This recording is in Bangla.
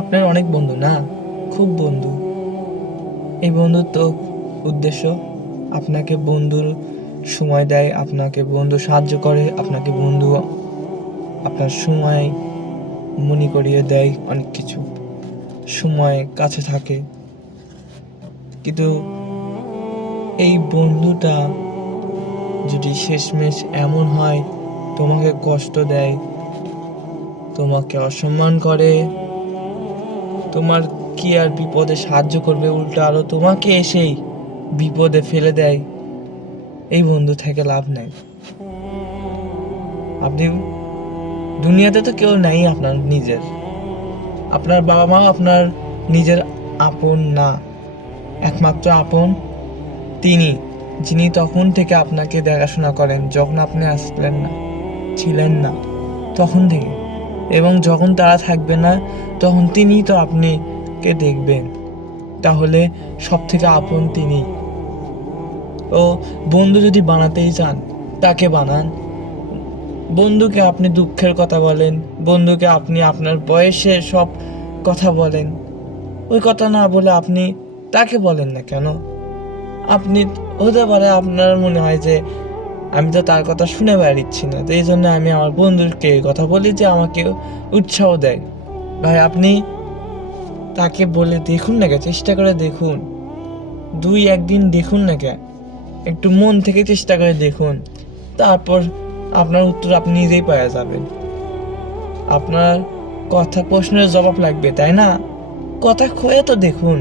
আপনার অনেক বন্ধু না, খুব বন্ধু। এই বন্ধুত্ব উদ্দেশ্য আপনাকে বন্ধুর সময় দেয়, আপনাকে বন্ধু সাহায্য করে, আপনাকে বন্ধু আপনার সময় মনে করিয়ে দেয় অনেক কিছু, সময় কাছে থাকে। কিন্তু এই বন্ধুটা যদি শেষমেশ এমন হয় তোমাকে কষ্ট দেয়, তোমাকে অসম্মান করে, তোমার কি আর বিপদে সাহায্য করবে, উল্টো আরো তোমাকে এসেই বিপদে ফেলে দেয়, এই বন্ধু থেকে লাভ নাই। আপনি দুনিয়াতে তো কেউ নাই আপনার নিজের, আপনার বাবা মা আপনার নিজের আপন না, একমাত্র আপন তিনি, যিনি তখন থেকে আপনাকে দেখাশোনা করেন, যখন আপনি আসলেন না, ছিলেন না, তখন থেকে। এবং যখন তারা থাকবে না তখন তিনিই তো আপনিকে দেখবেন। তাহলে সব থেকে আপন তিনি। ও বন্ধু যদি বানাতেই চান তাকে বানান। বন্ধুকে আপনি দুঃখের কথা বলেন, বন্ধুকে আপনি আপনার বয়সের সব কথা বলেন, ওই কথা না বলে আপনি তাকে বলেন না কেন? আপনি হতে পারে আপনার মনে হয় যে আমি তো তার কথা শুনে বেড়াচ্ছি না, তো এই জন্য আমি আমার বন্ধুকে এই কথা বলি যে আমাকে উৎসাহ দেয়। ভাই আপনি তাকে বলে দেখুন না কে, চেষ্টা করে দেখুন, দুই একদিন দেখুন না কে, একটু মন থেকে চেষ্টা করে দেখুন, তারপর আপনার উত্তর আপনি নিজেই পাওয়া যাবেন। আপনার কথা প্রশ্নের জবাব লাগবে তাই না? কথা খয়ে তো দেখুন।